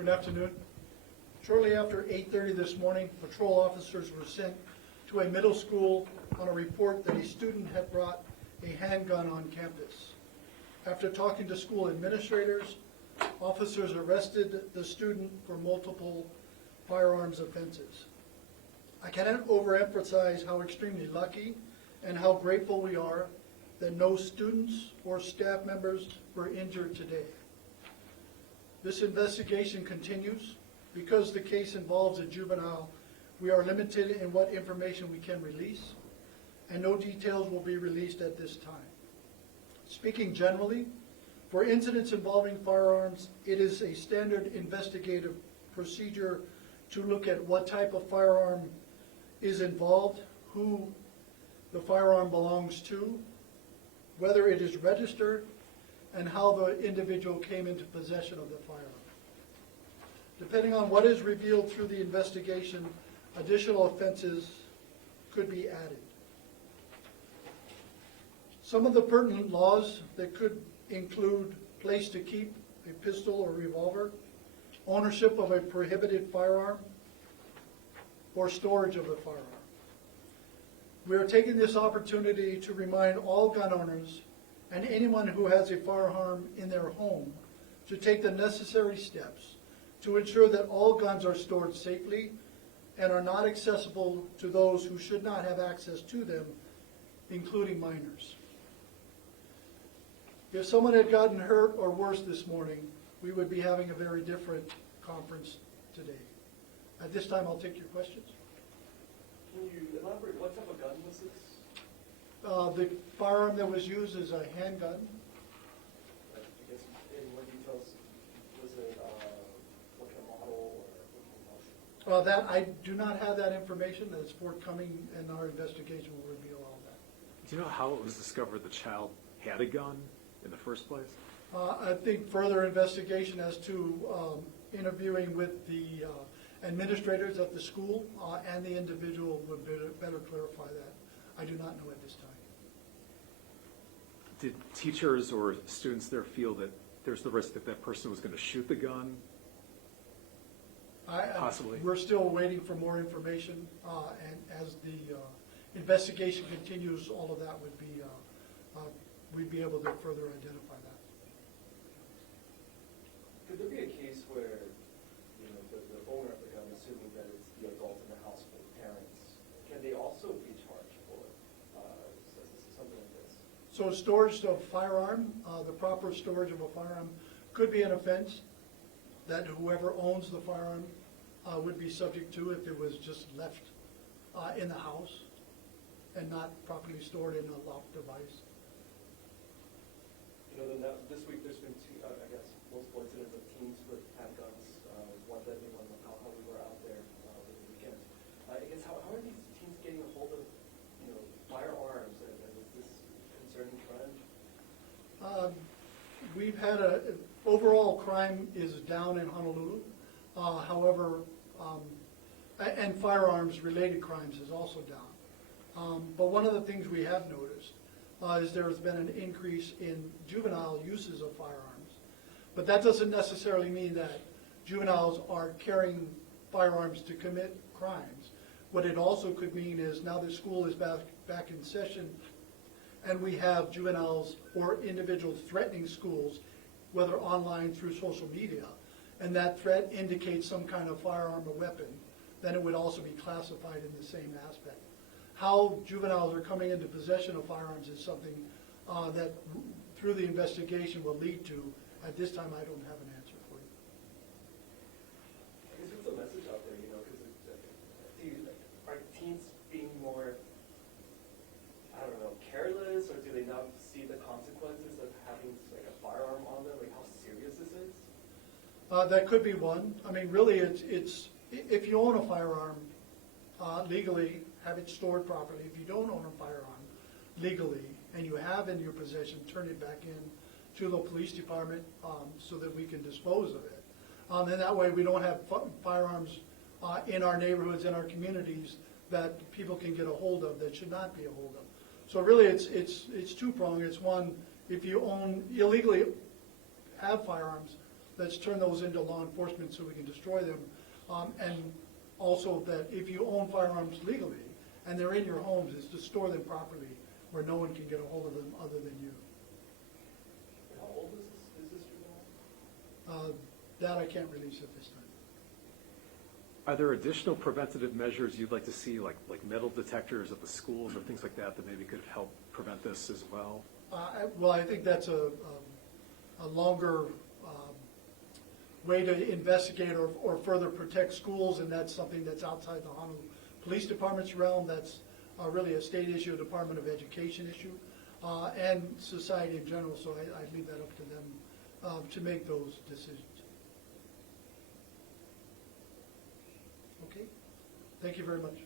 Good afternoon. Shortly after 8:30 this morning, patrol officers were sent to a middle school on a report that a student had brought a handgun on campus. After talking to school administrators, officers arrested the student for multiple firearms offenses. I cannot overemphasize how extremely lucky and how grateful we are that no students or staff members were injured today. This investigation continues. Because the case involves a juvenile, we are limited in what information we can release, and no details will be released at this time. Speaking generally, for incidents involving firearms, it is a standard investigative procedure to look at what type of firearm is involved, who the firearm belongs to, whether it is registered, and how the individual came into possession of the firearm. Depending on what is revealed through the investigation, additional offenses could be added. Some of the pertinent laws that could include place to keep a pistol or revolver, ownership of a prohibited firearm, or storage of a firearm. We are taking this opportunity to remind all gun owners and anyone who has a firearm in their home to take the necessary steps to ensure that all guns are stored safely and are not accessible to those who should not have access to them, including minors. If someone had gotten hurt or worse this morning, we would be having a very different conference today. At this time, I'll take your questions. Can you elaborate what type of gun was this? The firearm that was used is a handgun. I guess in more details, was it what kind of model or what kind of motion? That I do not have that information. That's forthcoming, and our investigation will reveal all that. Do you know how it was discovered the child had a gun in the first place? I think further investigation as to interviewing with the administrators at the school and the individual would better clarify that. I do not know at this time. Did teachers or students there feel that there's the risk that that person was going to shoot the gun? Possibly. We're still waiting for more information, and as the investigation continues, all of that would be, we'd be able to further identify that. Could there be a case where, you know, the owner of the gun, assuming that it's the adult in the household, parents, can they also be charged for something like this? So storage of firearm, the proper storage of a firearm could be an offense that whoever owns the firearm would be subject to if it was just left in the house and not properly stored in a locked device. You know, then this week there's been two, I guess, multiple incidents of teens with handguns. One deadly one with how we were out there over the weekend. I guess how are these teens getting a hold of, you know, firearms, and is this a concerning trend? We've had overall crime is down in Honolulu. However, and firearms related crimes is also down. But one of the things we have noticed is there has been an increase in juvenile uses of firearms. But that doesn't necessarily mean that juveniles are carrying firearms to commit crimes. What it also could mean is now that school is back in session and we have juveniles or individuals threatening schools, whether online through social media, and that threat indicates some kind of firearm or weapon, then it would also be classified in the same aspect. How juveniles are coming into possession of firearms is something that through the investigation will lead to. At this time, I don't have an answer for you. I guess what's the message out there, you know, because are teens being more, I don't know, careless, or do they not see the consequences of having like a firearm on them, like how serious this is? That could be one. I mean, really, it's if you own a firearm legally, have it stored properly. If you don't own a firearm legally and you have in your possession, turn it back in to the police department so that we can dispose of it. And that way we don't have firearms in our neighborhoods, in our communities that people can get a hold of that should not be a hold of. So really it's two-pronged. It's one, if you illegally have firearms, let's turn those into law enforcement so we can destroy them. And also that if you own firearms legally and they're in your homes, is to store them properly where no one can get a hold of them other than you. How old is this juvenile? That I can't release at this time. Are there additional preventative measures you'd like to see, like metal detectors at the schools or things like that, that maybe could help prevent this as well? Well, I think that's a longer way to investigate or further protect schools, and that's something that's outside the Honolulu Police Department's realm. That's really a state issue, a Department of Education issue, and society in general, so I leave that up to them to make those decisions. Okay? Thank you very much.